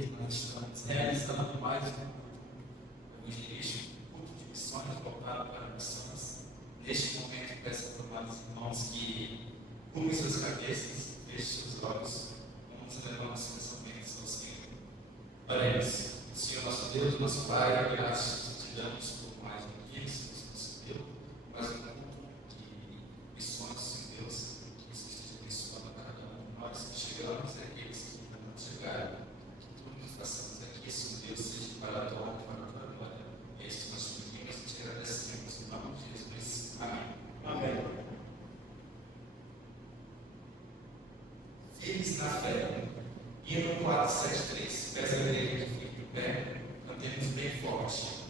feito, nós estamos realizando mais um evangelístico, um culto de missões voltado para missões. Neste momento, peço para os irmãos que curvem suas cabeças, fechem seus olhos, vamos levar os pensamentos ao Senhor. Oremos. Senhor nosso Deus, nosso Pai, graças te damos por mais um dia que você nos concedeu, mais um culto de missões, Senhor Deus, que você esteja abençoando a cada um de nós que chegamos e aqueles que ainda não chegaram. Que tudo que façamos aqui, Senhor Deus, seja para a tua honra e para a tua glória. É isso que nós pedimos e te agradecemos em nome de Jesus. Amém. Amém. Firmes na fé. Hino 473. Peço a igreja que fique de pé. Cantemos bem forte.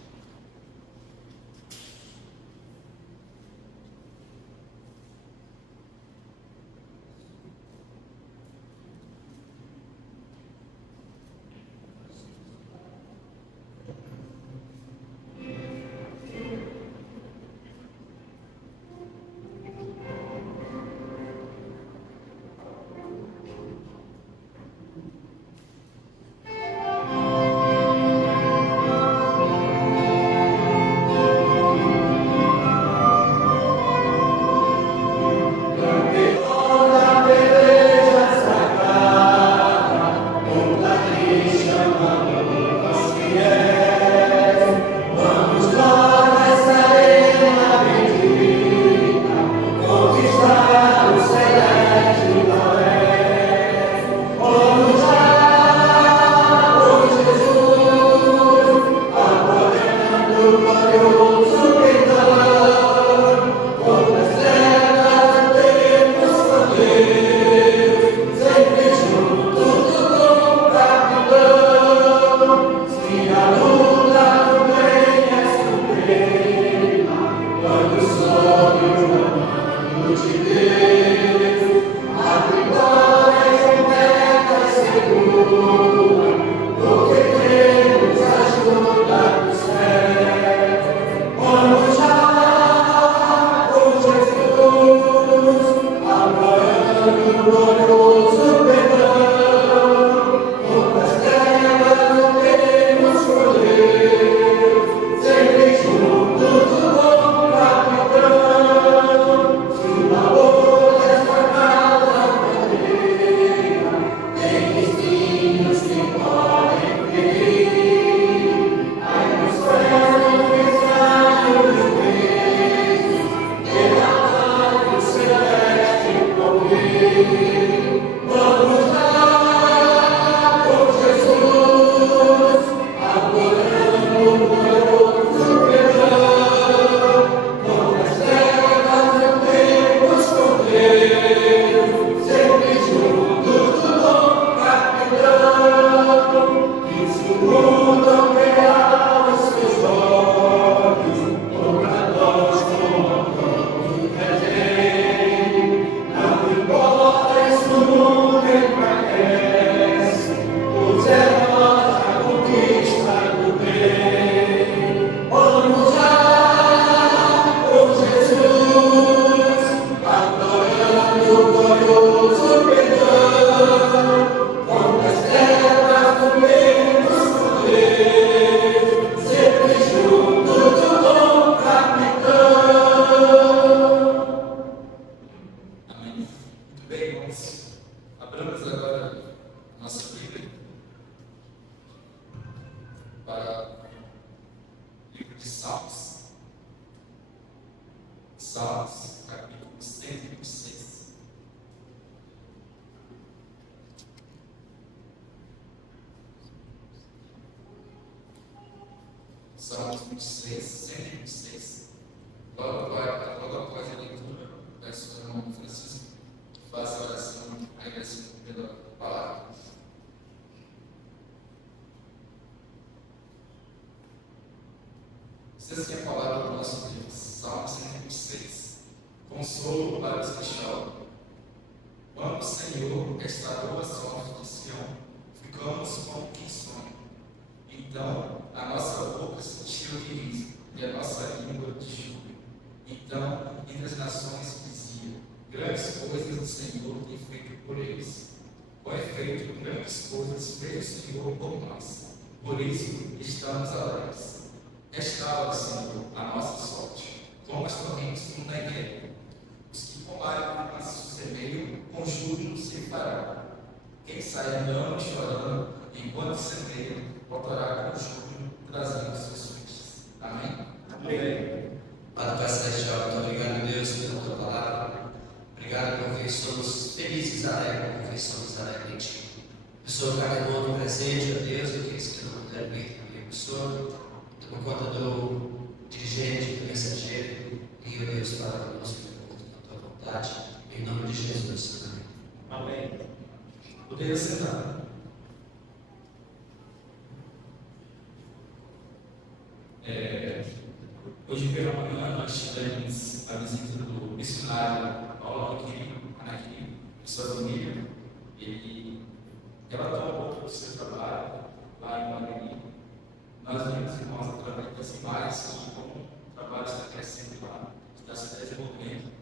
Salmos, capítulo 106. Salmos 26, 126. Logo após a leitura, peço ao irmão Francisco que faça a oração agradecendo pela palavra. Vocês têm a palavra do nosso Deus. Salmo 106. Consolo para os que choram. Quando o Senhor restaurou a sorte de Sião, ficamos como quem sonha. Então a nossa boca se encheu de riso e a nossa língua de júbilo. Então, entre as nações dizia: grandes coisas o Senhor tem feito por eles. Com efeito, grandes coisas fez o Senhor por nós. Por isso, estamos alegres. Restaura, Senhor, a nossa sorte, como as torrentes não têm guerra. Os que com lágrimas semeiam, com júbilo se fará. Quem sai andando e chorando, enquanto semeia, voltará com júbilo, trazendo seus frutos. Amém? Amém. Pai Celestial, muito obrigado, Deus, pela tua palavra. Obrigado porque somos felizes, alegres, porque somos alegres em ti. Pessoa cada um presente, ó Deus, aqueles que não puderam vir também, pessoa, toma conta do dirigente, do mensageiro, e, ó Deus, fala conosco na tua vontade, em nome de Jesus. Amém. Amém. Poderia sentar. Hoje pela manhã nós tivemos a visita do missionário Paulo Anaquim e sua família. Ele relatou um pouco do seu trabalho lá em Barueri. Nós vimos, irmãos, através das imagens, como o trabalho está crescendo lá, está se desenvolvendo.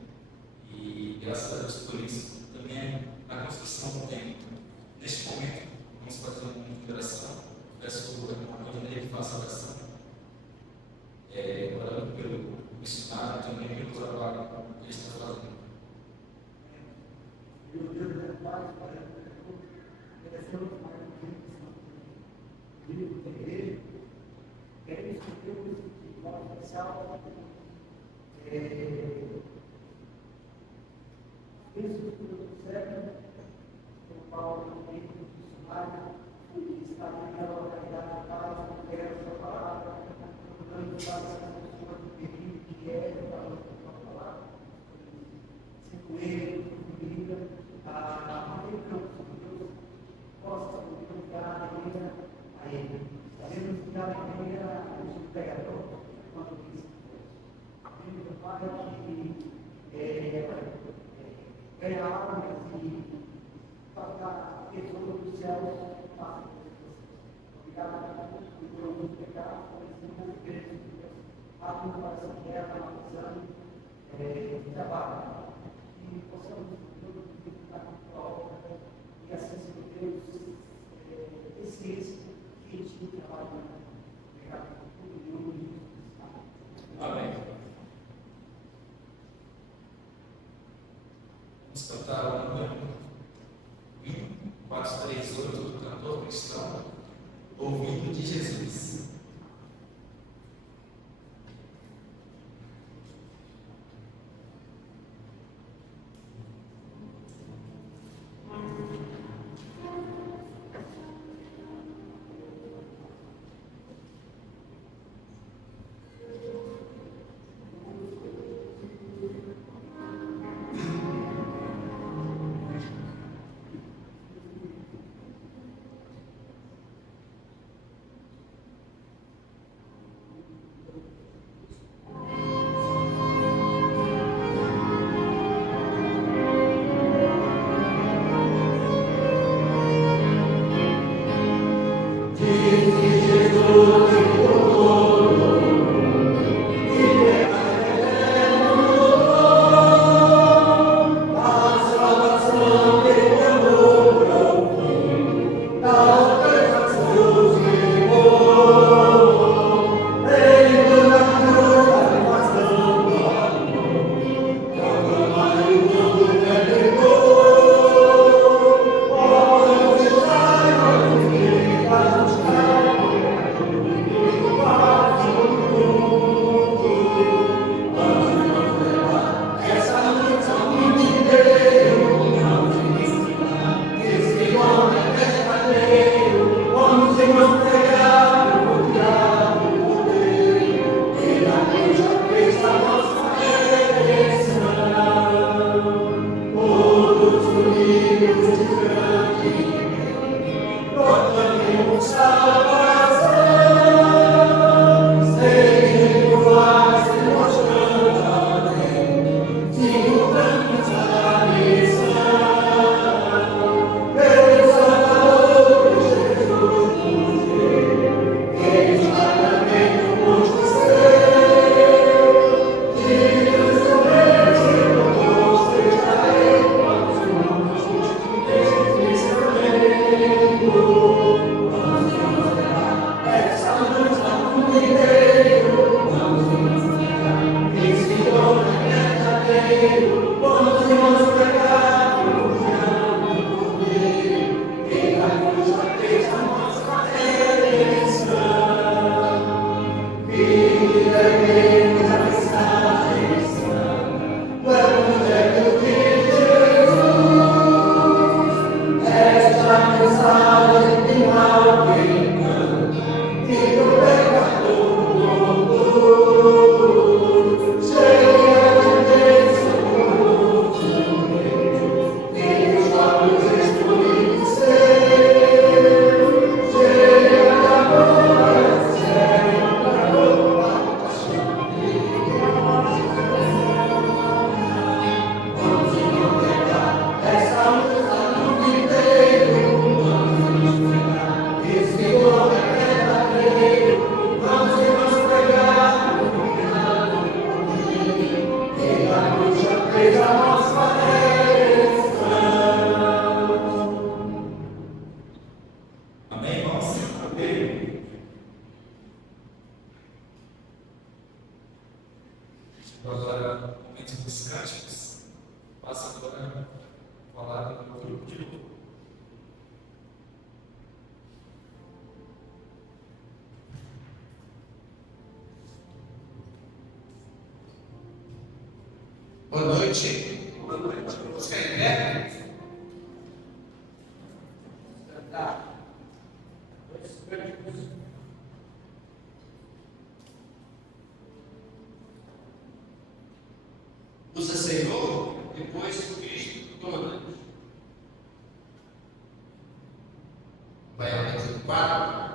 E graças a Deus por isso, também na construção do templo. Neste momento, vamos fazer um momento de oração. Peço ao irmão Rodinei que faça a oração. Orando pelo missionário, também pelo trabalho que ele está fazendo. Meu Deus, é Pai, merecemos mais um livro da igreja. Queremos que Deus, de modo especial, isso que serve o Paulo, o missionário, que está naquela localidade de paz, que quer a sua palavra, dando para essa pessoa do perigo que é para a sua palavra, sendo ele, comida, a Deus possa comunicar a ele. Sabemos que a alegria é o pregador, quando diz Deus, o Pai que ganha almas e tocar pessoas dos céus, faça obrigado por nos pecar, por esse movimento de Deus. Abre o coração dela, na visão de trabalho. E possamos estar com prova e assim, Senhor Deus, esse que a gente trabalha. Obrigado por tudo, em nome de Jesus. Amém. Vamos cantar o número 438 do cantor cristão, Ouvindo de Jesus. Agora, momentos dos cânticos. Passa agora a palavra do grupo de louvor. Boa noite. Boa noite. Você quer ir pé? Tá. Dois cânticos. Usa Senhor, depois Cristo comandante. Vai aumentando o quadro.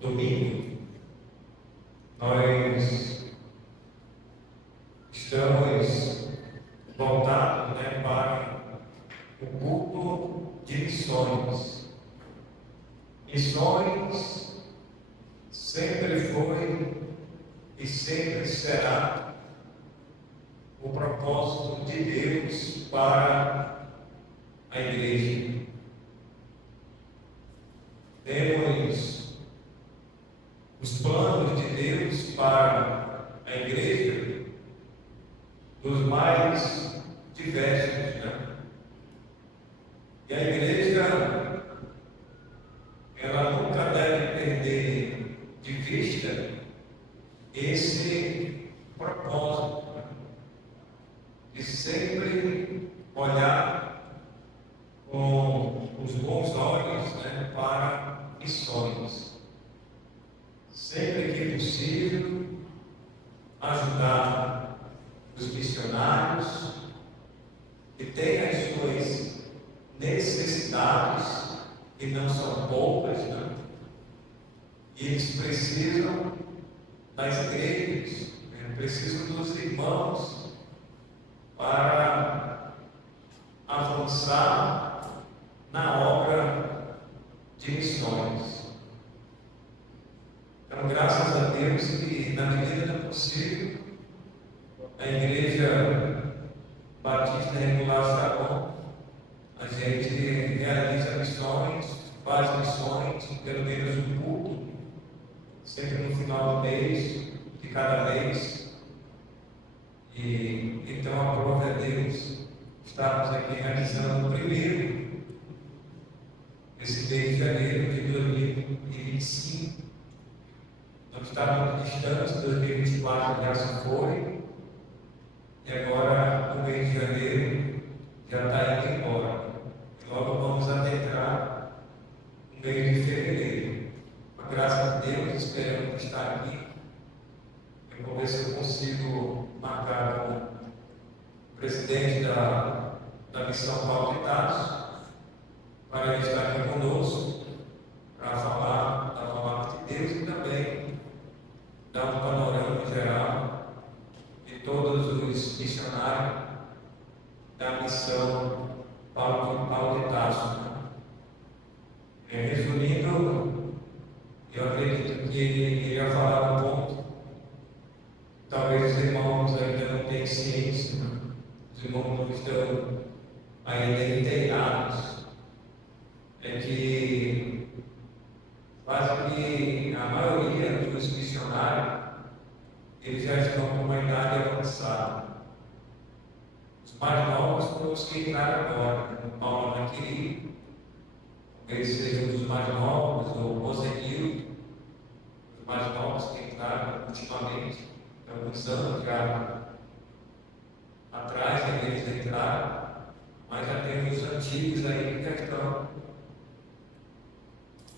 domingo, nós estamos voltados, para o culto de missões. Missões sempre foi e sempre será o propósito de Deus para a igreja. Temos os planos de Deus para a igreja dos mais diversos, E a igreja, ela nunca deve perder de vista esse propósito, de sempre olhar com os bons olhos, para missões. Sempre que possível, ajudar os missionários que têm as suas necessidades, e não são poucas, E eles precisam das igrejas, precisam dos irmãos para avançar na obra de missões. Então, graças a Deus que, na medida do possível, a Igreja Batista Regular Shalom, a gente realiza missões, faz missões, pelo menos um culto, sempre no final do mês, de cada mês. E então, aprove a Deus estarmos aqui realizando o primeiro, esse mês de janeiro de 2025. Nós estávamos distantes, 2024 já se foi, e agora no mês de janeiro já está indo embora. E logo vamos adentrar no mês de fevereiro. Com a graça de Deus, esperamos estar aqui. Eu vou ver se eu consigo marcar com o presidente da Missão Paulo de Tarso, para ele estar aqui conosco, para falar da palavra de Deus e também dar um panorama geral de todos os missionários da Missão Paulo de Tarso. Resumindo, eu acredito que ele iria falar um ponto. Talvez os irmãos ainda não tenham ciência, os irmãos não estão ainda inteirados. É que quase que a maioria dos missionários eles já estão com uma idade avançada. Os mais novos foram os que entraram agora, como Paulo Naquiri, talvez sejam os mais novos, ou Rosenil, os mais novos que entraram ultimamente, alguns anos já atrás eles entraram, mas já tem os antigos aí que já estão.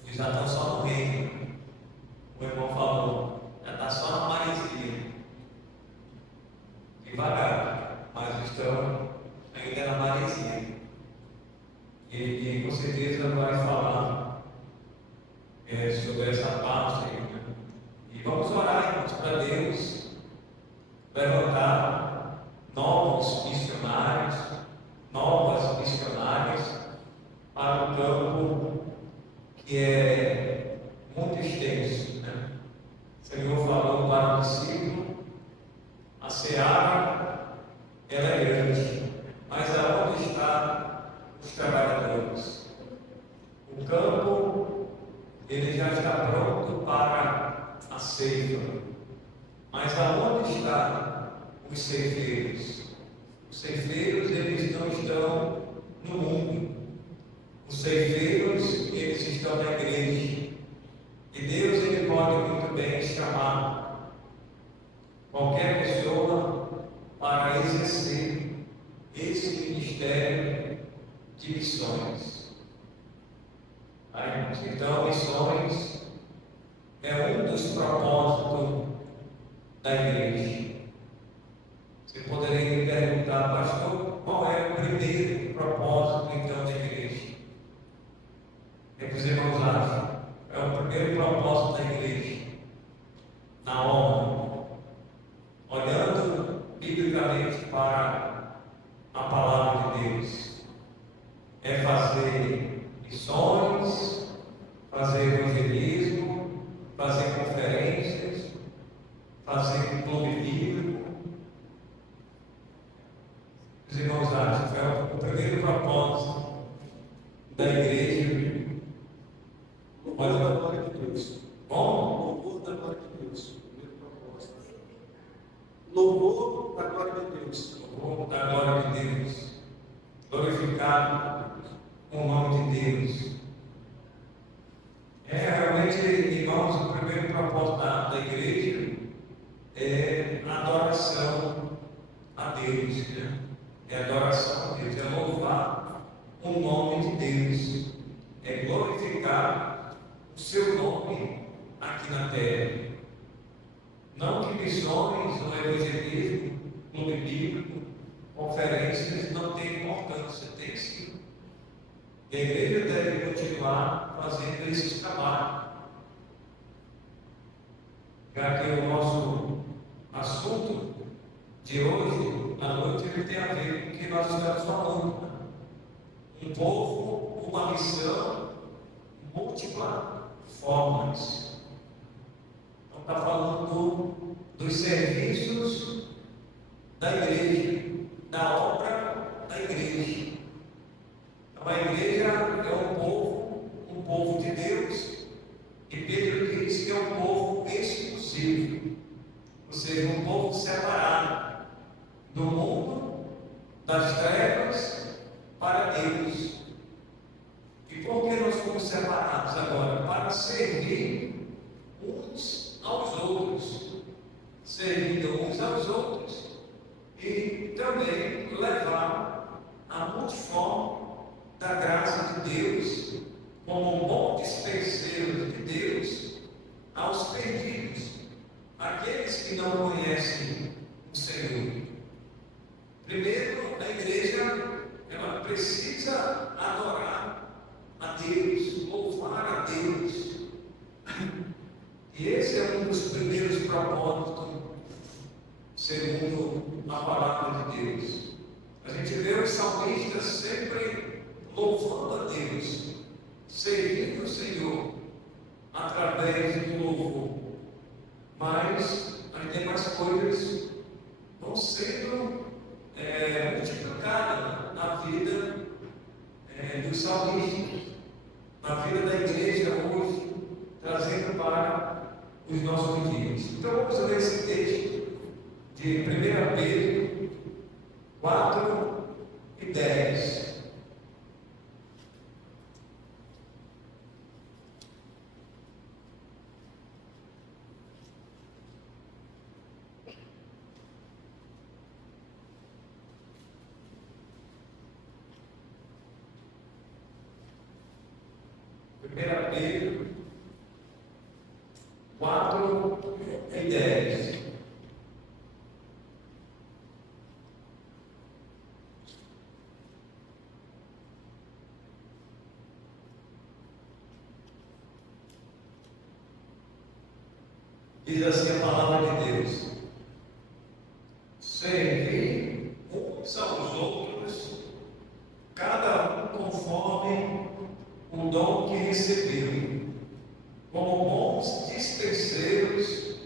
Eles já estão só no reino. O irmão falou, já está só na maresia. Devagar, mas estão ainda na maresia. E com certeza vai falar sobre essa parte aí. E vamos orar, irmãos, para Deus levantar novos missionários, novas missionárias para o campo que é muito extenso. O Senhor falou para o discípulo, a seara ela é grande, mas aonde estão os trabalhadores? O campo ele já está pronto para a ceifa, mas aonde estão os ceifeiros? Os ceifeiros eles não estão no mundo. Os ceifeiros, eles estão na igreja. E Deus, ele pode muito bem chamar qualquer pessoa para exercer esse ministério de missões. Então, missões é um dos propósitos da igreja. Você poderia me perguntar, pastor, qual é o primeiro propósito então da igreja? É que os irmãos acham. É o primeiro propósito da igreja. fazer conferências, fazer clube bíblico. Os irmãos acham que é o primeiro propósito da igreja. Louvor da glória de Deus. Bom, Louvor da glória de Deus. Primeiro propósito. Louvor da glória de Deus. louvor da glória de Deus, glorificado o nome de Deus. Realmente, irmãos, o primeiro propósito da igreja é a adoração a Deus, né? É adoração a Deus, é louvar o nome de Deus, é glorificar o seu nome aqui na terra. Não que missões ou evangelismo, clube bíblico, conferências não têm importância, tem sim. E a igreja deve continuar fazendo esse trabalho. Já que o nosso assunto de hoje, à noite, ele tem a ver com o que nós estamos falando. Né? Um povo, uma missão, múltiplas formas. Então está falando dos serviços da igreja, da obra da igreja. Então a igreja é um povo de Deus, e Pedro diz que é um povo exclusivo, ou seja, um povo separado do mundo, das trevas, para Deus. E por que nós fomos separados agora? Para servir uns aos outros, servindo uns aos outros, e também levar a multiforme da graça de Deus, como um bom dispenseiro de Deus aos perdidos, aqueles que não conhecem o Senhor. Primeiro, a igreja, ela precisa adorar a Deus, louvar a Deus. E esse é um dos primeiros propósitos, segundo a palavra de Deus. A gente vê os salmistas sempre louvando a Deus, servindo o Senhor através do louvor. Mas as demais coisas vão sendo multiplicadas na vida dos salmistas, na vida da igreja hoje, trazendo para os nossos dias. Então vamos ler esse texto de 1 Pedro 4 e 10. Pedro 4 e 10. Diz assim a palavra de Deus: servir uns aos outros, cada um conforme o dom que recebeu, como bons dispenseiros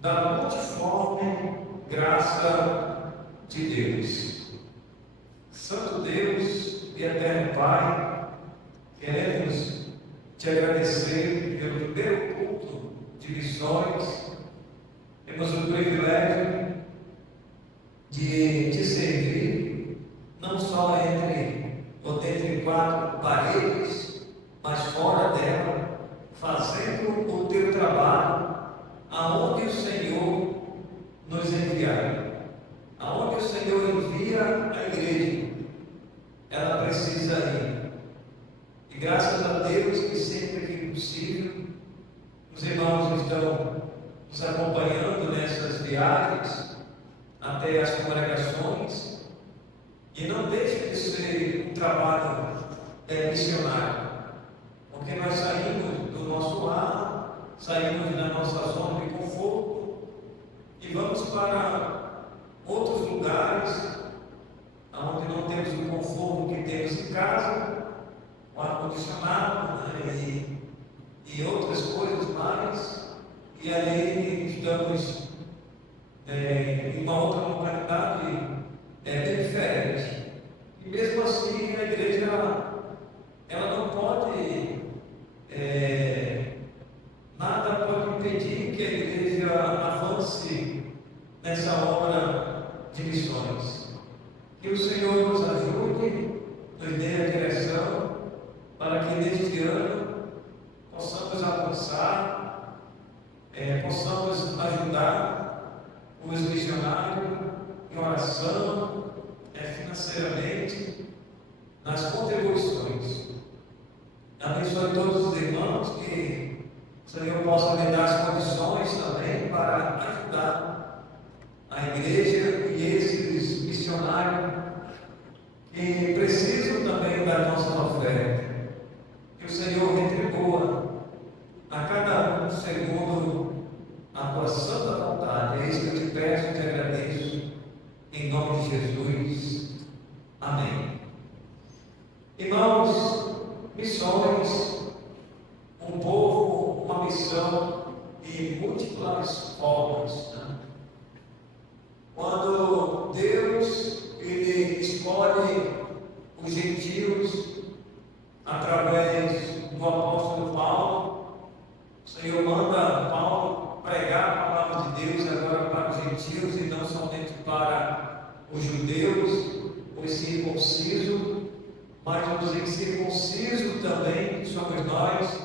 da multiforme graça de Deus. Santo Deus e eterno Pai, queremos te agradecer pelo primeiro culto de missões. Temos o privilégio de te servir, não só entre quatro paredes, mas fora dela, fazendo o teu trabalho aonde o Senhor nos enviar. Aonde o Senhor envia a igreja, ela precisa ir. E graças a Deus que sempre que possível, os irmãos estão nos acompanhando nessas viagens até as congregações, e não deixa de ser um trabalho missionário, porque nós saímos do nosso lar, saímos da nossa zona de conforto e vamos para outros lugares onde não temos o conforto que temos em casa, o ar-condicionado, né, e outras coisas mais. e ali estamos em uma outra localidade bem diferente. E mesmo assim a igreja ela não pode, nada pode impedir que a igreja avance nessa obra de missões. Que o Senhor nos ajude, nos dê a direção para que neste ano possamos avançar, possamos ajudar os missionários em oração, financeiramente, nas contribuições. Abençoe todos os irmãos, que o Senhor possa lhe dar as condições também para ajudar a igreja e esses missionários que precisam também da nossa oferta. Que o Senhor retribua a cada um segundo a tua santa vontade. É isso que eu te peço e te agradeço, em nome de Jesus. Amém. Irmãos, missões, um povo, uma missão de múltiplas formas. Quando Deus ele escolhe os gentios através do apóstolo Paulo, o Senhor manda Paulo pregar a palavra de Deus agora para os gentios e não somente para os judeus, os circuncisos, mas os incircuncisos também, que somos nós,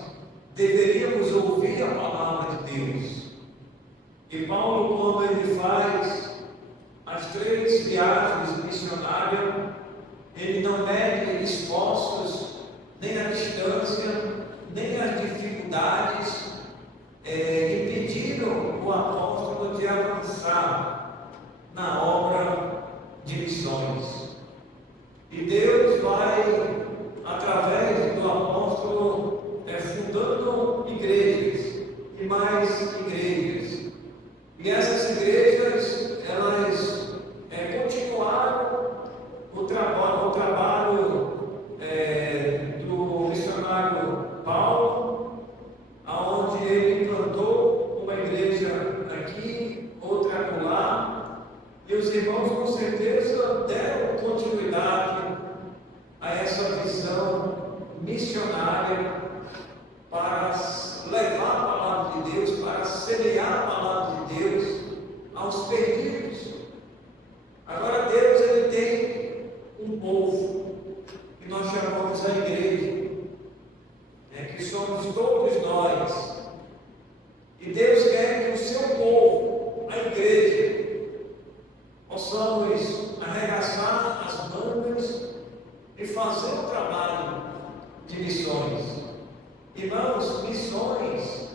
deveríamos ouvir a palavra de Deus. E Paulo, quando ele faz as 3 viagens missionárias, ele não mede esforços, nem a distância, nem as dificuldades que impediram o apóstolo de avançar na obra de missões. E Deus vai, através do apóstolo, fundando igrejas e mais igrejas. E essas igrejas, elas continuaram o trabalho do missionário Paulo, aonde ele plantou uma igreja aqui, outra acolá, e os irmãos com certeza deram continuidade a essa visão missionária para levar a palavra de Deus, para semear a palavra de Deus aos perdidos. Agora Deus ele tem um povo que nós chamamos a igreja, que somos todos nós. E Deus quer que o seu povo, a igreja, possamos arregaçar as mangas e fazer o trabalho de missões. Irmãos, missões,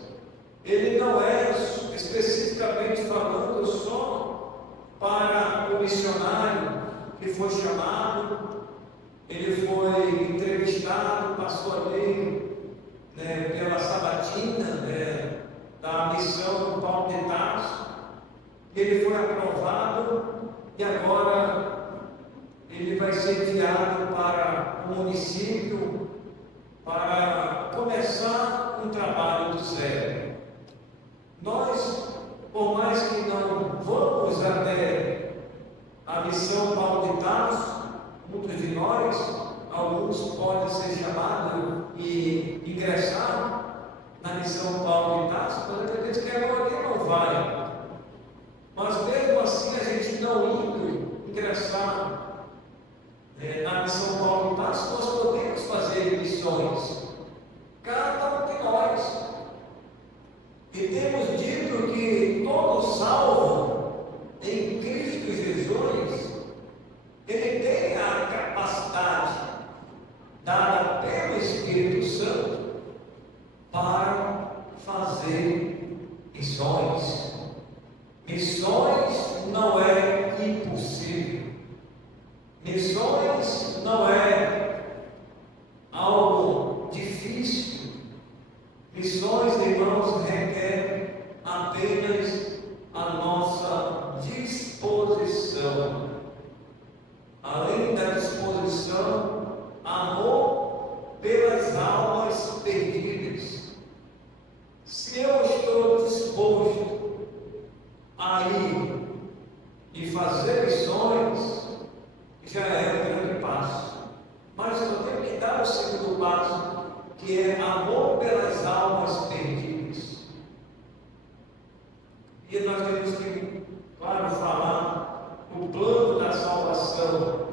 ele não é especificamente falando só para o missionário que foi chamado, ele foi entrevistado, passou ali pela sabatina da missão do Paulo de Tarso, ele foi aprovado e agora ele vai ser enviado para o município para começar um trabalho do céu. Nós, por mais que não vamos até a missão Paulo de Tarso, muitos de nós, alguns podem ser chamados e ingressar na missão Paulo de Tarso, mas a gente quer alguém não vai. Mas mesmo assim, a gente não indo ingressar na missão Paulo de Tarso, nós podemos fazer missões, cada um de nós. E temos dito que todo salvo em Cristo Jesus, ele tem a capacidade dada pelo Espírito Santo para fazer missões. Missões não é impossível. Missões não é algo difícil. Missões, irmãos, requer apenas a nossa disposição. Além da disposição, amor pelas almas perdidas. Se eu estou disposto disposto a ir e fazer missões, já é um grande passo. Mas eu tenho que dar o segundo passo, que é amor pelas almas perdidas. E nós temos que, claro, falar o plano da salvação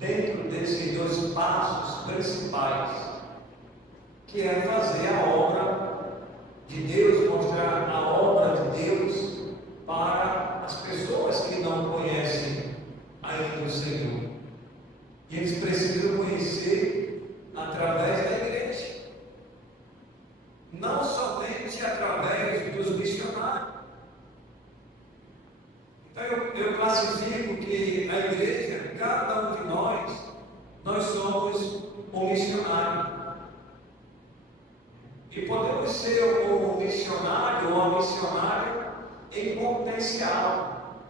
dentro desses dois passos principais, que é fazer a obra de Deus, mostrar a obra de Deus para as pessoas que não conhecem ainda o Senhor. E eles precisam conhecer através da igreja, não somente através dos missionários. Então eu classifico que a igreja, cada um de nós somos um missionário. E podemos ser um missionário ou uma missionária em potencial,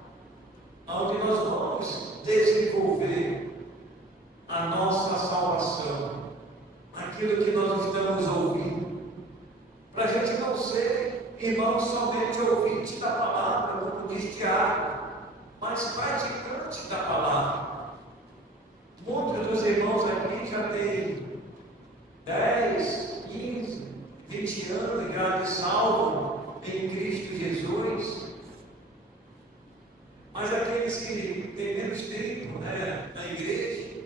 onde nós vamos desenvolver a nossa salvação, aquilo que nós estamos ouvindo, para a gente não ser irmãos somente ouvintes da palavra, como diz Tiago, mas praticantes da palavra. Muitos dos irmãos aqui já têm 10, 15, 20 anos de grande salvo em Cristo Jesus. Mas aqueles que têm menos tempo na igreja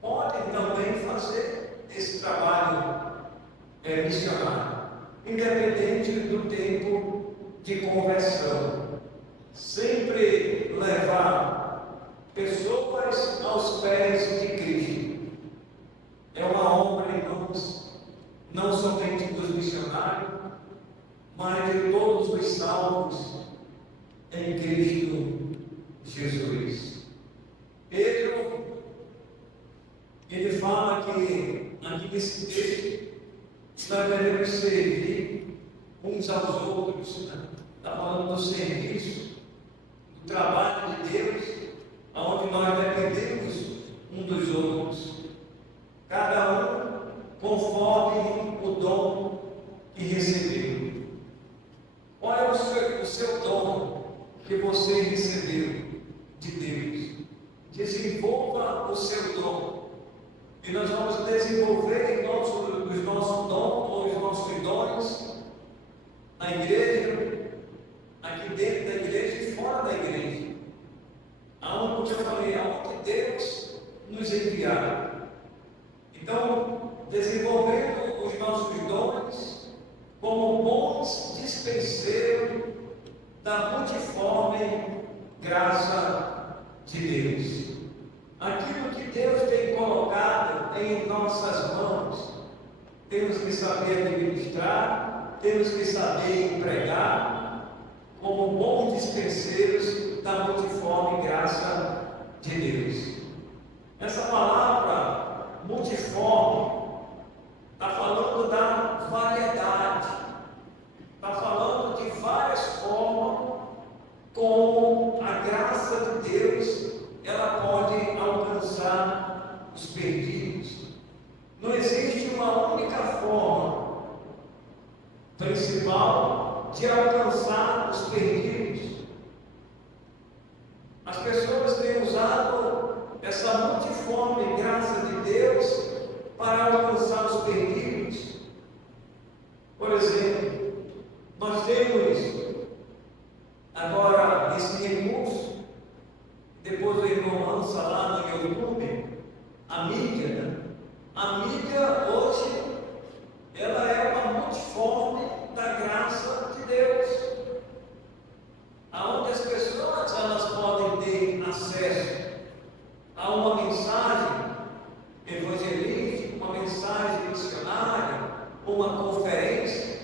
podem também fazer esse trabalho missionário, independente do tempo de conversão. Sempre levar pessoas aos pés de Cristo. É uma obra, irmãos, não somente dos missionários, mas de todos os salvos em Cristo Jesus. Pedro, ele fala que aqui nesse texto nós devemos servir uns aos outros. Está falando do serviço, do trabalho de Deus, onde nós dependemos um dos outros, cada um conforme o dom que recebeu. Qual é o seu dom que você recebeu de Deus? Desenvolva o seu dom. E nós vamos desenvolver os nossos dons ou os nossos dons na igreja, aqui dentro da igreja e fora da igreja. Aonde eu falei, aonde Deus nos enviar. Então, desenvolvendo os nossos dons como bons dispenseiros da multiforme graça de Deus. Aquilo que Deus tem colocado em nossas mãos, temos que saber administrar, temos que saber empregar como bons dispenseiros da multiforme graça de Deus. Essa palavra multiforme está falando da variedade, está falando de várias formas como a graça de Deus ela pode alcançar os perdidos. Não existe uma única forma principal de alcançar os perdidos. As pessoas têm usado essa multiforme graça de Deus para alcançar os perdidos. Por exemplo, nós temos agora esse recurso, depois o irmão lança lá no YouTube, a mídia, né? A mídia hoje, ela é uma multiforme da graça de Deus, aonde as pessoas elas podem ter acesso a uma mensagem evangelística, uma mensagem missionária, uma conferência.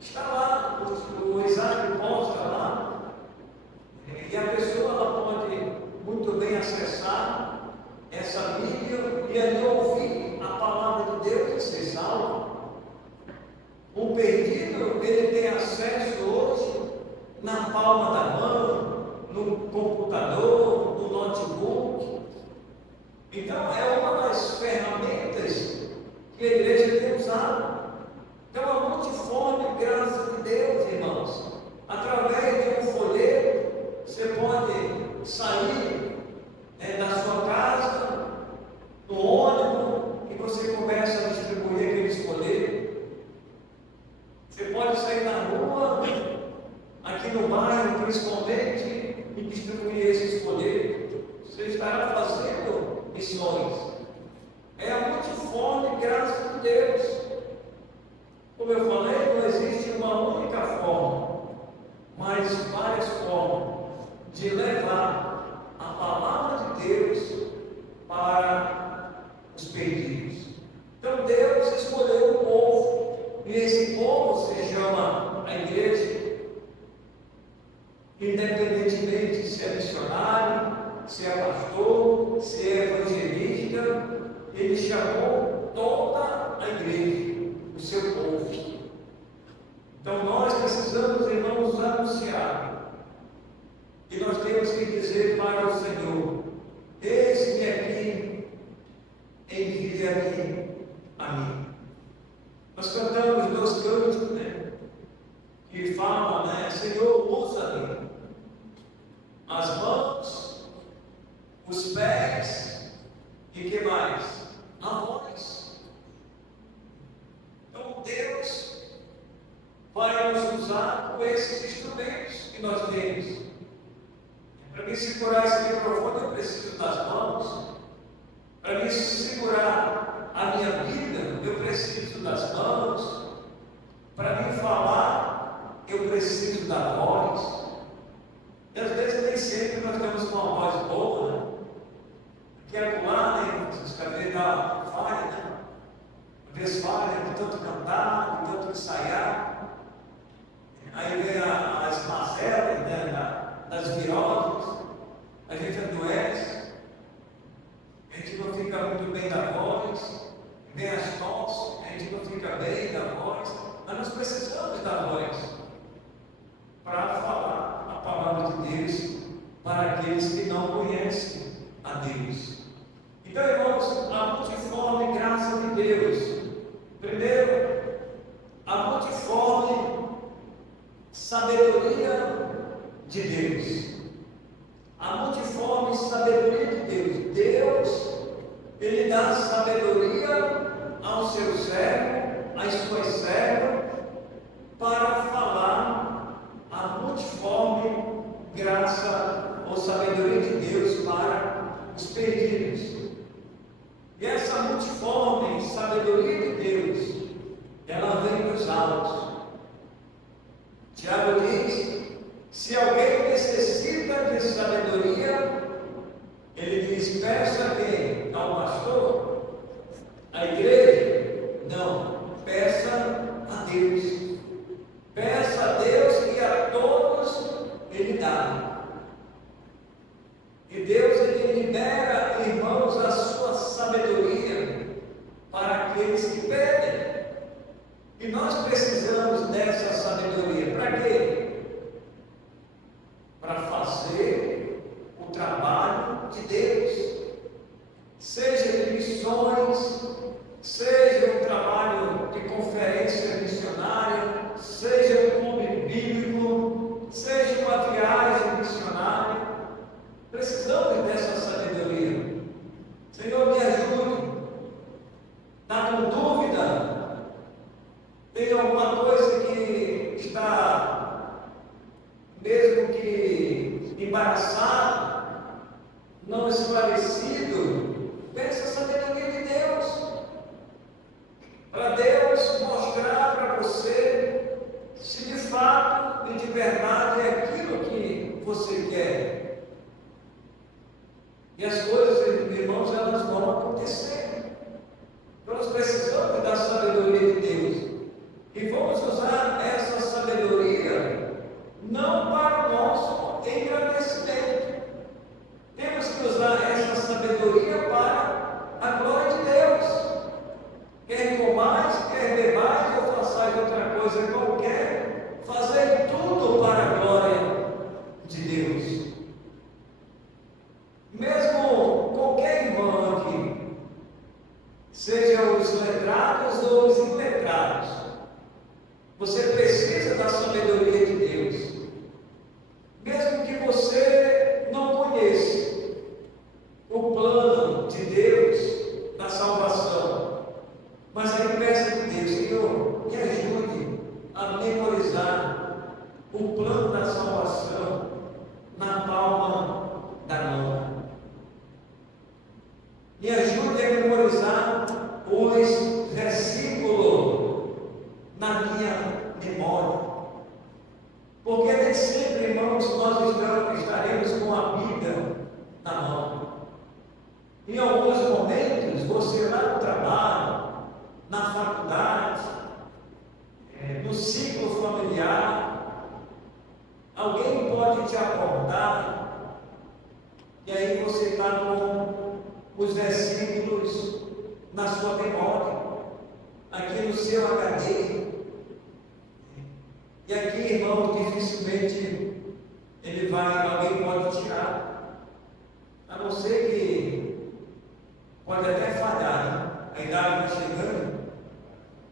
Está lá, o Isaac posta lá, e a pessoa ela pode muito bem acessar essa mídia e ali ouvir a palavra de Deus e ser salvo. O perdido, ele tem acesso hoje na palma da mão, no computador, no notebook. Então, é uma das ferramentas que a igreja tem usado. Então, a multiforme graça de Deus, irmãos, aqui no bairro, principalmente, em distribuir esses poderes. Você estará fazendo missões. É a multiforme graça de Deus. Como eu falei, não existe uma única forma, mas várias formas de levar a palavra de Deus para os perdidos. Então Deus escolheu um povo, e esse povo se chama a igreja. Independentemente se é missionário, se é pastor, se é evangelista, ele chamou toda a igreja, o seu povo. Então nós precisamos, irmãos, anunciar. E nós temos que dizer para o Senhor: eis-me aqui, envia-me a mim. Nós cantamos 2 cânticos, né? Que falam, né? Senhor, usa-me as mãos, os pés e que mais? A voz. Então Deus vai nos usar com esses instrumentos que nós temos. Para mim segurar esse microfone eu preciso das mãos. Para mim segurar a minha vida eu preciso das mãos. Para mim falar eu preciso da voz. E às vezes nem sempre nós temos uma voz boa, né? Aqui é acolá, né? Os cabelos da falha, né? Às vezes falha de tanto cantar, de tanto ensaiar. Aí vem as mazelas, né? Das viroses, a gente adoece, a gente não fica muito bem da voz, vem as tosses, a gente não fica bem da voz, mas nós precisamos da voz para falar a palavra de Deus para aqueles que não conhecem a Deus. Então, irmãos, a multiforme graça de Deus. Primeiro, a multiforme sabedoria de Deus. A multiforme sabedoria de Deus. Deus, Ele dá sabedoria ao seu servo, às suas servas, para falar a multiforme graça ou sabedoria de Deus para os perdidos. E essa multiforme sabedoria de Deus, ela vem dos altos. Tiago diz: se alguém necessita de sabedoria, ele diz: peça a quem? Ao pastor? À igreja? Não, peça a Deus. Peça a Deus e a todos Ele dá. E Deus, Ele libera, irmãos, a sua sabedoria para aqueles que pedem. E nós precisamos dessa sabedoria. Para quê? Para fazer o trabalho de Deus. Seja de missões, seja um trabalho de conferência missionária, seja um clube bíblico, seja uma viagem missionária. Precisamos dessa sabedoria. Senhor, me ajude. Está com dúvida? Tem alguma coisa que está, mesmo que embaraçado, não esclarecido? Peça a sabedoria de Deus. Para Deus mostrar para você se de fato e de verdade é aquilo que você quer. E as coisas, irmãos, elas vão acontecer. Então nós precisamos da sabedoria de Deus. E vamos usar essa sabedoria não para o nosso engrandecimento. Temos que usar essa sabedoria para a glória de Deus. Quer comais, quer bebais ou façais outra coisa qualquer, fazer tudo para a glória de Deus. Mesmo qualquer irmão aqui, sejam os letrados ou os iletrados, você precisa da sabedoria de Deus. Mesmo que você não conheça o plano de Deus da salvação, mas aí peça de Deus: Senhor, me ajude a memorizar o plano da salvação Porque nem sempre, irmãos, nós estaremos com a Bíblia na mão. Em alguns momentos, você lá no trabalho, na faculdade, no ciclo familiar, alguém pode te acordar, e aí você está com os versículos na sua memória, aqui no seu HD. E aqui, irmão, dificilmente alguém pode tirar, a não ser que pode até falhar, né? A idade está chegando,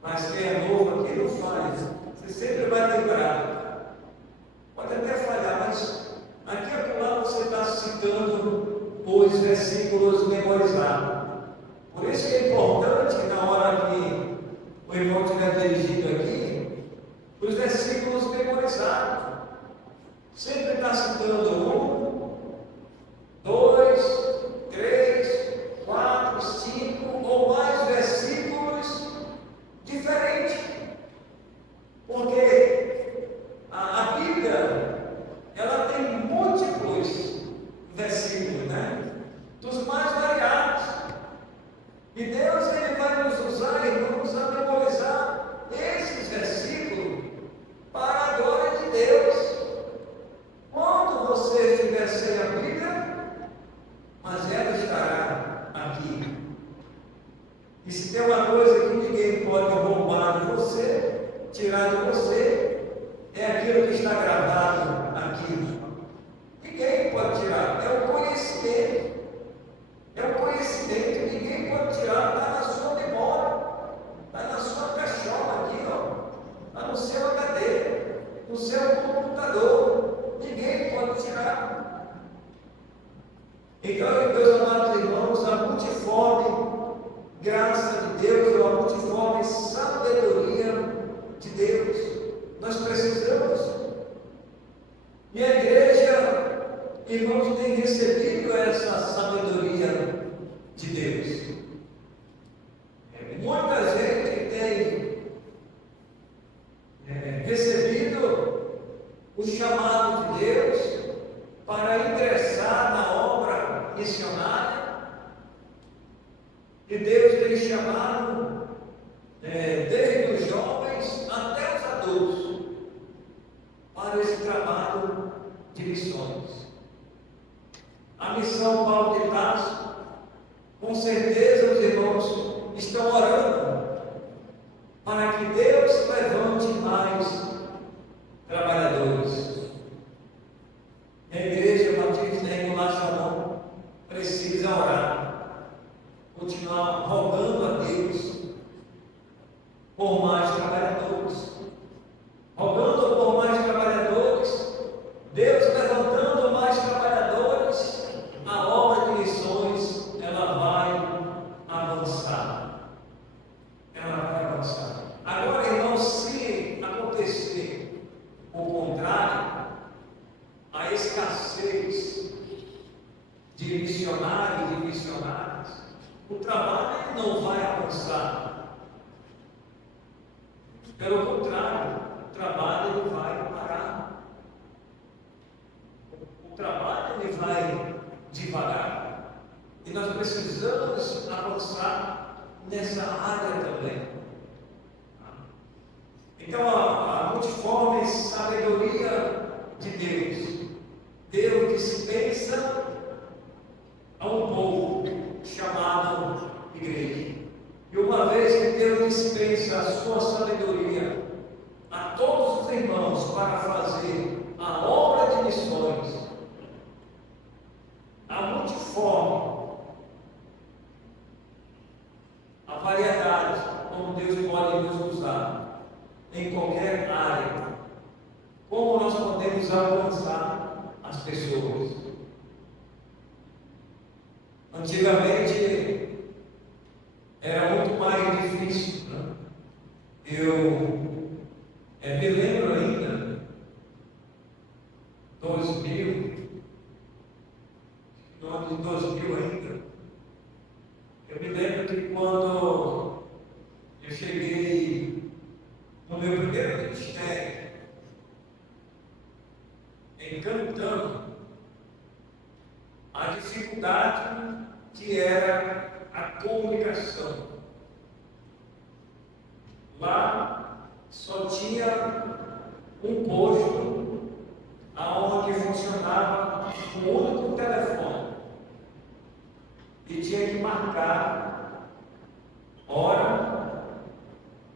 mas quem é novo aqui não faz, você sempre vai lembrar. Pode até falhar, mas aqui e acolá você está citando os versículos memorizados. Por isso que é importante, na hora que o irmão estiver dirigindo aqui, os versículos memorizados. Sempre está citando 1, 2, 3, 4, 5 ou mais versículos diferentes. Porque a Bíblia, ela tem múltiplos versículos, né? Dos mais variados. E Deus, Ele vai nos usar, irmãos, a memorizar esses versículos para a glória de Deus. Quando você estiver sem a Bíblia, mas ela estará aqui. E se tem uma coisa que ninguém pode roubar de você, tirar de você, é aquilo que está gravado aqui. Ninguém pode tirar, é o conhecimento. É o conhecimento, ninguém pode tirar, está na sua memória, está na sua caixola aqui, ó, está no seu HD, no seu computador, ninguém pode tirar. Então, meus amados irmãos, a multiforme graça de Deus, a multiforme sabedoria de Deus, nós precisamos. E a igreja, irmãos, tem recebido essa sabedoria de Deus. Muita gente tem recebido o chamado de Deus para ingressar na obra missionária, e Deus tem chamado desde os jovens até os adultos para esse trabalho de missões. A missão Paulo de Tarso, com certeza os irmãos estão orando para que Deus levante mais trabalhadores. A Igreja Batista em Shalom precisa orar, continuar rogando a Deus por mais trabalhadores, rogando por mais trabalhadores, Deus levantando mais trabalhadores, a obra de missões, ela vai avançar. Ela vai avançar. Agora, irmãos, se acontecer o contrário, a escassez de missionários e missionárias, o trabalho não vai avançar. Pelo contrário, o trabalho ele vai parar. O trabalho ele vai devagar. E nós precisamos avançar nessa área também. Então, a multiforme sabedoria de Deus. Deus dispensa a um povo chamado igreja. E uma vez que Deus dispensa a sua sabedoria a todos os irmãos para fazer a obra de missões, a multiforme, a variedade como Deus pode nos usar em qualquer área, como nós podemos alcançar as pessoas. Antigamente era muito mais difícil, né? Eu me lembro ainda, 2000, no ano de 2000 ainda, eu me lembro que quando eu cheguei no meu primeiro ministério, encantando a dificuldade que era a comunicação. Lá só tinha um posto aonde funcionava um único telefone e tinha que marcar hora,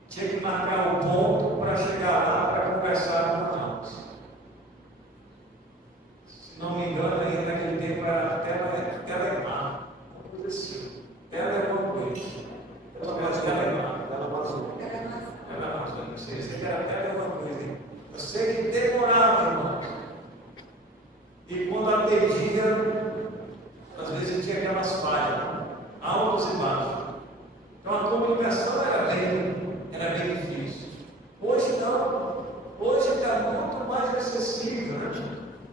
tinha que marcar o ponto para chegar lá para conversar com nós. Se não me engano, ainda naquele tempo era telemar, uma coisa assim. Telemar. Não sei se era até alguma coisa. Eu sei que demorava, irmão. E quando atendia, às vezes tinha aquelas falhas, altos e baixos. Então a comunicação era bem difícil. Hoje não. Hoje está muito mais acessível. Né?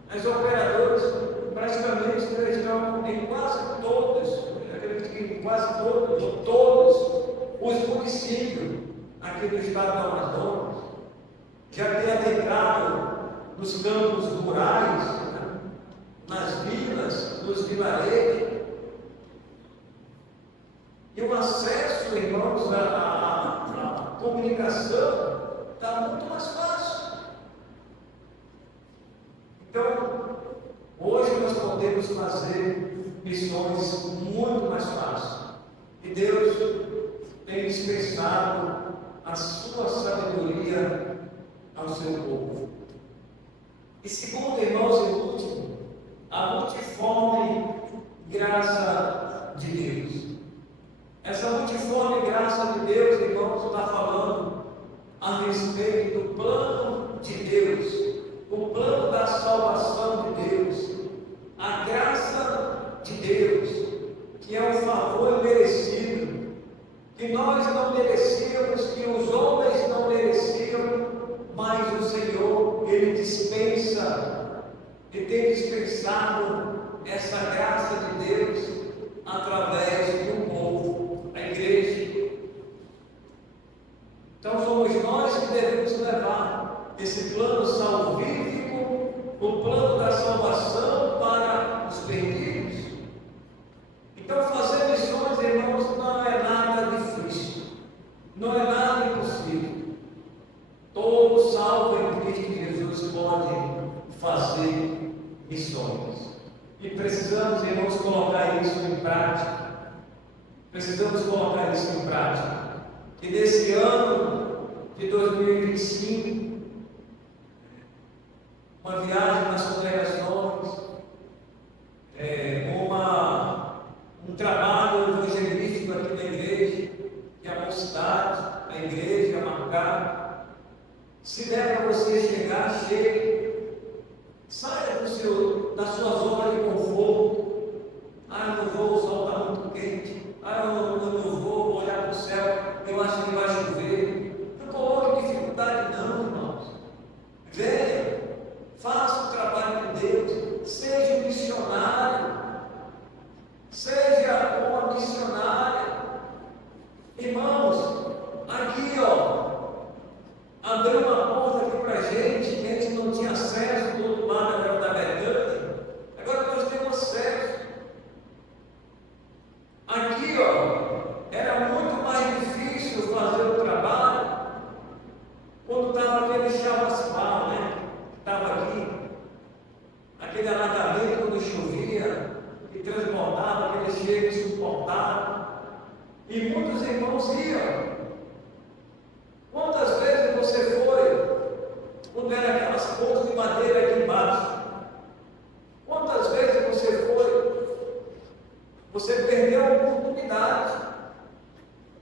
As operadoras praticamente estão em quase todos, acredito que em quase todos os municípios aqui do estado do Amazonas, já tem adentrado nos campos rurais, né? Nas vilas, nos vilarejos. E o acesso, irmãos, à comunicação está muito mais fácil. Então, hoje nós podemos fazer missões muito mais fáceis. E Deus tem dispensado a sua sabedoria ao seu povo. E segundo, irmãos, e último, a multiforme graça de Deus. Essa multiforme graça de Deus, irmãos, está falando a respeito do plano de Deus, o plano da salvação de Deus, a graça de Deus, que é um favor merecido, que nós não merecíamos, que os homens não mereciam, mas o Senhor, Ele dispensa, e tem dispensado essa graça de Deus através de um povo, a igreja. Então somos nós que devemos levar esse plano salvífico, o plano da salvação para os perdidos. Então fazer missões, irmãos, não é nada difícil, não é nada impossível. Todo salvo em Cristo Jesus pode fazer missões. E precisamos, irmãos, colocar isso em prática. Precisamos colocar isso em prática. E nesse ano de 2025, uma viagem nas congregações, um trabalho evangelístico aqui na igreja, que a mocidade, a igreja, a marcar. Se der para você chegar, chegue. Saia da sua zona de conforto. Eu não vou, o sol está muito quente. Eu não vou olhar para o céu, eu acho que vai chover. Não coloque dificuldade não, irmãos. Venha, faça o trabalho de Deus, seja um missionário, seja uma missionária. Irmãos, aqui abriu uma porta aqui para a gente não tinha acesso do outro lado da Betânia. Agora nós temos acesso. Aqui, era muito mais difícil fazer o trabalho quando estava aquele chavaspal, né? Estava aqui, aquele alagamento quando chovia e transbordava, aquele cheiro insuportável. E muitos irmãos iam. Quantas vezes você foi quando era aquelas pontes de madeira aqui embaixo? Quantas vezes você foi? Você perdeu a oportunidade.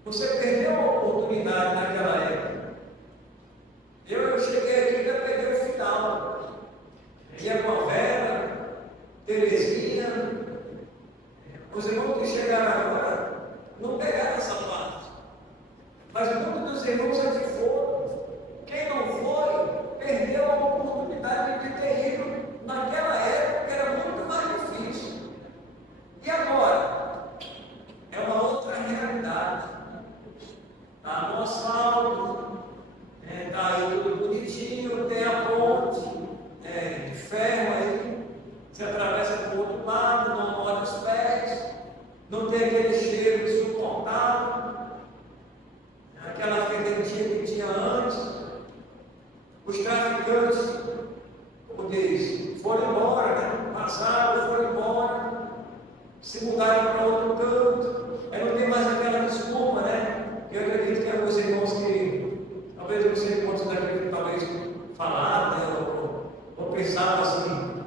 Você perdeu a oportunidade naquela época. Eu cheguei aqui e já peguei o final. Ia com a Vera, Terezinha. Os irmãos que chegaram agora não pegaram essa parte. Mas muitos dos irmãos aqui foram. Quem não foi, perdeu a oportunidade de ter ido naquela época que era muito mais difícil. E agora? É uma outra realidade. Está no asfalto, está aí tudo bonitinho, tem a ponte de ferro foram embora, né? Passaram, foram embora, se mudaram para outro canto. Aí não tem mais aquela desculpa, né? Eu acredito que alguns irmãos que, talvez eu não sei quantos daqui talvez falaram, né? Ou pensavam assim,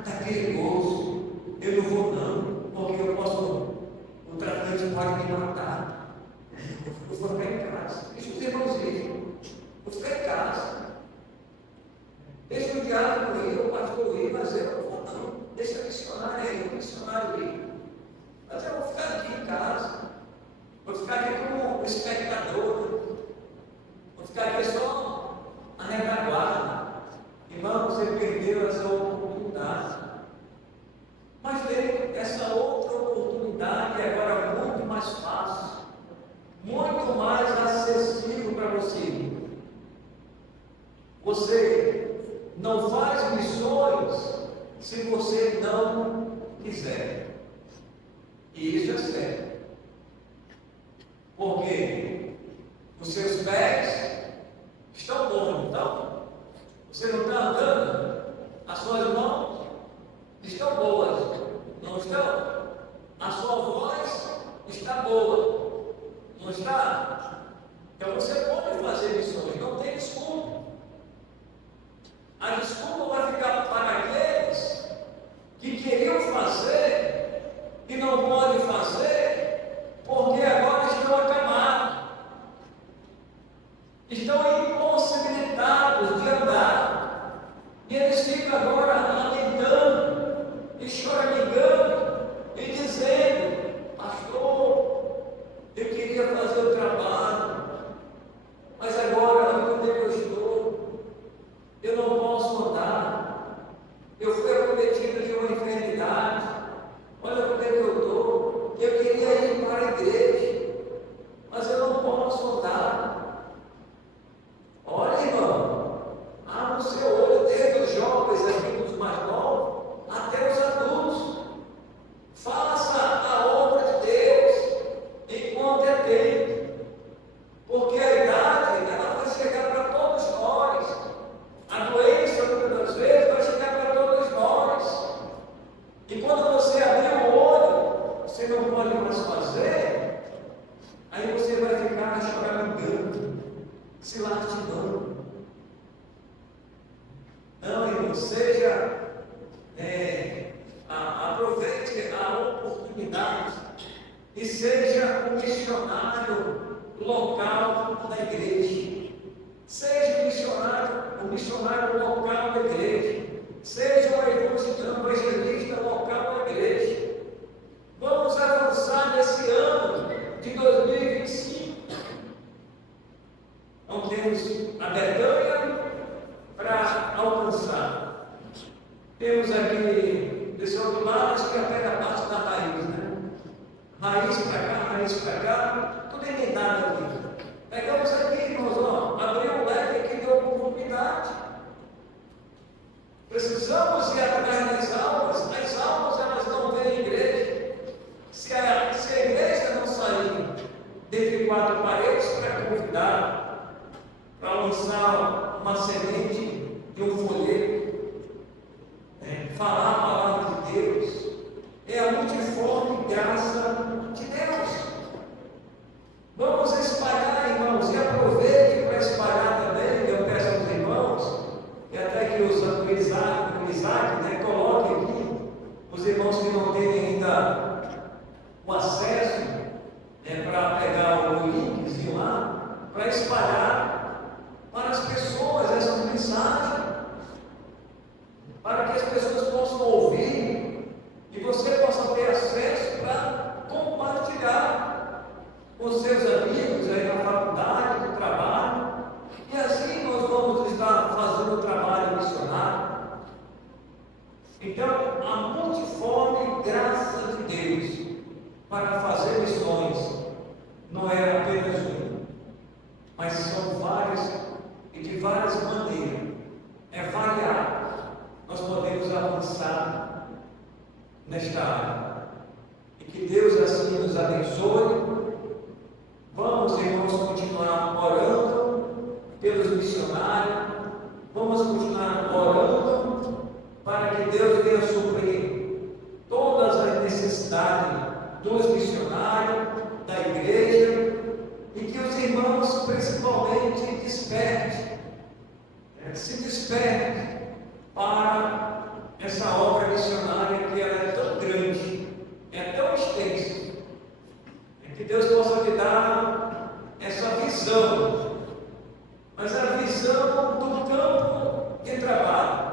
está perigoso, eu não vou não, porque o traficante pode me matar. Eu vou ficar em casa. Deixa os irmãos irem. Vou ficar em casa. Deixa o diácono ir, o pastor ir, mas eu não vou não. Deixa a missionária ir, o missionário ir. Mas eu vou ficar aqui em casa. Vou ficar aqui como espectador. Vou ficar aqui só a retaguarda. Irmão, você perdeu essa oportunidade. Mas tem essa outra oportunidade agora muito mais fácil, muito mais acessível para você. Você não faz missões se você não quiser. E isso é sério. Porque os seus pés estão bons, então? Você não está andando? As suas mãos estão boas, não estão? A sua voz está boa, não está? Então você pode fazer missões, não tem desculpa. A desculpa vai ficar para aqueles que queriam fazer e não podem fazer porque agora estão acamados, estão impossibilitados de andar, e eles ficam agora lamentando e choramingando e dizendo: pastor, eu queria fazer o trabalho, mas agora onde eu estou, eu não posso andar, eu fui acometido de uma enfermidade, olha onde eu estou, eu queria ir para a igreja, mas eu não posso andar. Olha, irmão, abra o seu olho desde os jovens aqui, dos mais novos, até os adultos. Faça a obra de Deus enquanto é tempo, porque a idade ela vai chegar para todos nós. A doença, muitas das vezes, vai chegar para todos nós. E quando você abrir o olho, você não pode mais fazer, aí você vai ficar choramingando, se lastimando. Não, irmão, aproveite a oportunidade e seja um missionário local da igreja. Seja um missionário local da igreja. Seja um evangelista local da igreja. Vamos avançar nesse ano de 2025. Não temos a Betânia para alcançar. Temos aqui, desse outro lado, acho que até a parte da raiz, né? Raiz para cá, tudo emendado aqui. Pegamos aqui, irmãos, ó, abriu o leque aqui, deu oportunidade. Precisamos ir atrás das almas. As almas, elas não vêm à igreja. Se a igreja não sair dentre quatro paredes para convidar, para lançar uma semente de um folheto, falar a palavra de Deus, é a multiforme graça de Deus. Vamos espalhar, irmãos, e aproveite para espalhar também. Eu peço aos irmãos, e até que o Isaac, coloque aqui os irmãos que não têm ainda o acesso para pegar o linkzinho lá, para espalhar para as pessoas essas mensagens, para que as pessoas possam ouvir e você possa ter acesso para compartilhar com seus amigos aí na faculdade, no trabalho, e assim nós vamos estar fazendo o trabalho missionário. Então, a multiforme graça de Deus para fazer missões não é apenas uma, mas são várias e de várias maneiras. É variado. Nós podemos avançar nesta área. E que Deus assim nos abençoe. Vamos, irmãos, continuar orando pelos missionários. Vamos continuar orando para que Deus venha suprir todas as necessidades dos missionários, da igreja, e que os irmãos principalmente despertem, se despertem para essa obra missionária que ela é tão grande, é tão extensa, que Deus possa lhe dar essa visão, mas é a visão do campo de trabalho,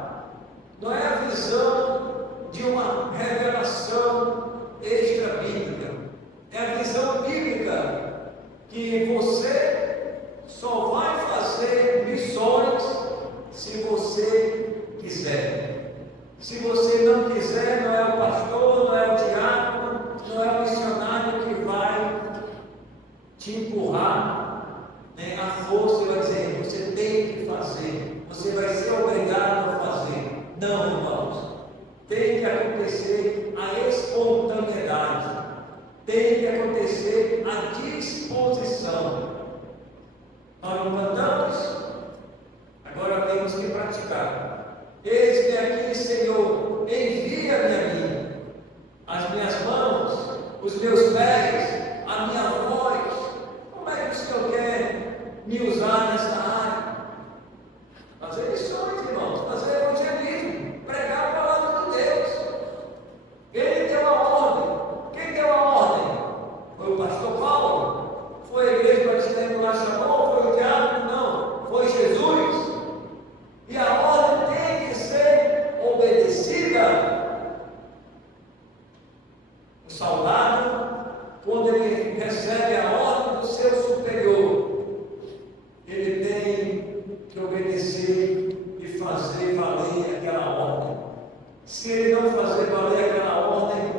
não é a visão de uma revelação extra-bíblica, é a visão bíblica que você só vai fazer missões se você quiser. Se você não quiser, não é o pastor, não é o diácono, não é o missionário que vai te empurrar, né, à força e vai dizer, você tem que fazer, você vai ser obrigado a fazer. Não, irmãos, tem que acontecer a espontaneidade, tem que acontecer a disposição. Nós não cantamos, agora temos que praticar. Eis-me aqui, Senhor, envia-me a mim, as minhas mãos, os meus pés, a minha voz. Como é que o Senhor quer me usar nessa área? Fazer missões, irmãos, fazer evangelismo, pregar a palavra de Deus. Ele deu a ordem. Quem deu a ordem? Foi o pastor Paulo? Foi a igreja batista que lá chamou? Foi o diabo? Não. Foi Jesus. E a ordem tem que ser obedecida. O soldado, quando ele recebe a ordem do seu superior, ele tem que obedecer e fazer valer aquela ordem. Se ele não fazer valer aquela ordem,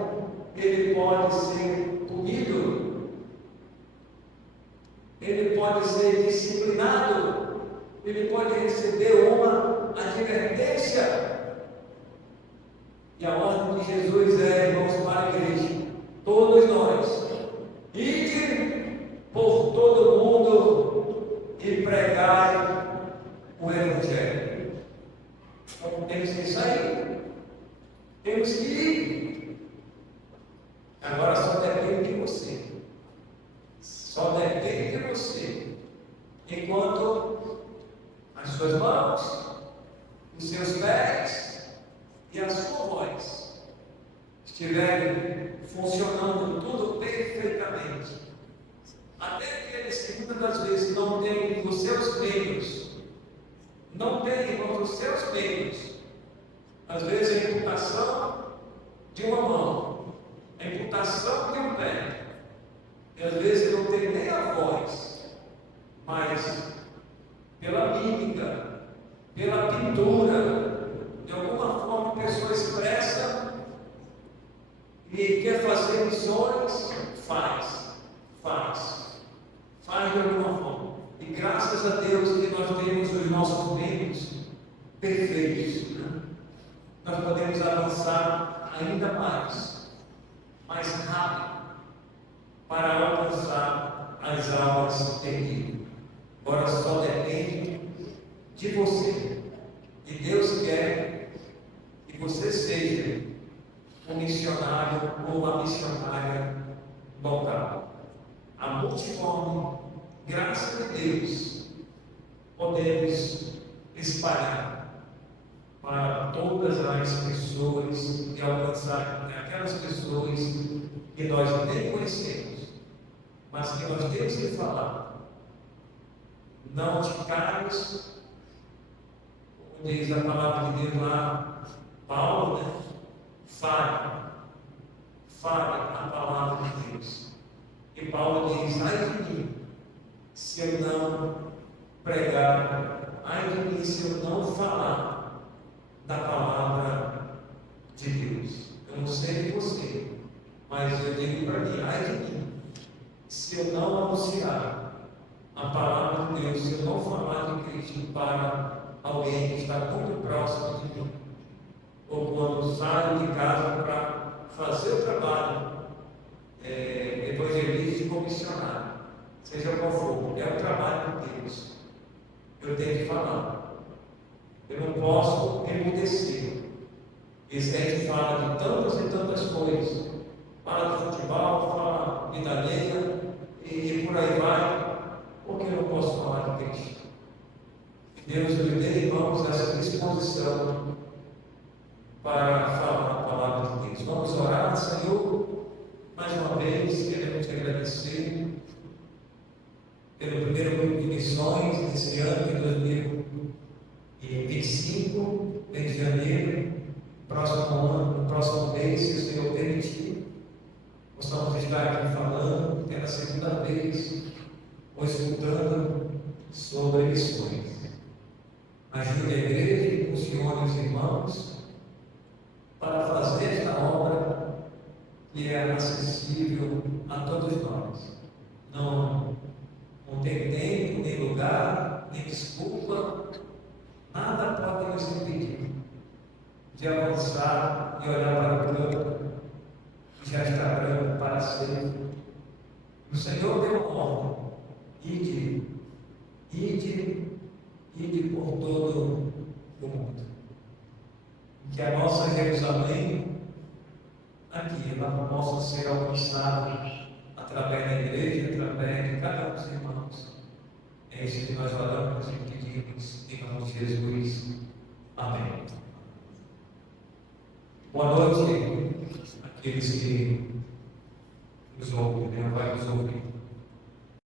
ele pode ser punido, ele pode ser disciplinado, ele pode receber uma advertência. E a ordem de Jesus é, irmãos, para a igreja, todos nós, ide por todo o mundo e pregai o Evangelho. Então temos que sair, temos que ir. Agora só depende de você, só depende de você. Enquanto as suas mãos, os seus pés e a sua voz estiverem funcionando tudo perfeitamente, até aqueles que muitas das vezes não têm os seus meios, não têm, irmãos, os seus meios, às vezes a imputação de uma mão, a imputação de um pé, e às vezes não tem nem a voz, mas pela mímica, pela pintura, de alguma forma a pessoa expressa e quer fazer missões, faz de alguma forma. E graças a Deus que nós temos os nossos meios perfeitos, né? Nós podemos avançar ainda mais rápido, para alcançar as almas perdidas. Agora só depende de você. E Deus quer que você seja um missionário ou uma missionária local. A multiforme graça de Deus podemos espalhar para todas as pessoas e alcançar aquelas pessoas que nós nem conhecemos, mas que nós temos que falar. Não te cales, como diz a palavra de Deus lá, Paulo, né? Fale a palavra de Deus. E Paulo diz, ai de mim, se eu não pregar, ai de mim, se eu não falar da palavra de Deus. Eu não sei de você, mas eu digo para mim, ai de mim, se eu não anunciar a palavra de Deus, se eu não falar de Cristo para alguém que está muito próximo de mim, ou quando saio de casa para fazer o trabalho evangelístico ou missionário, seja qual for, é o trabalho de Deus, eu tenho que falar. Eu não posso emudecer, Esse a gente fala de tantas e tantas coisas. Fala de futebol, fala de alheia e por aí vai. Por que eu não posso falar de Cristo? Deus me dê, irmãos, essa disposição para falar a palavra de Deus. Vamos orar, Senhor, mais uma vez, queremos te agradecer pelo primeiro grupo de missões desse ano de 2025, mês de janeiro, próximo ano, próximo mês, se o Senhor permitir, possamos estar aqui falando pela segunda vez, ou escutando sobre missões. Ajude a igreja e funcione os irmãos para fazer esta obra que é acessível a todos nós. Não tem tempo, nem lugar, nem desculpa, nada pode nos impedir de avançar e olhar para o campo que já está branco para sempre. O Senhor deu uma ordem: ide por todo o mundo. Que a nossa Jerusalém, aqui, ela possa ser alcançada através da igreja, através de cada um dos irmãos. É isso que nós oramos e pedimos em nome de Jesus. Amém. Boa noite àqueles que nos ouvem, vai nos ouvir.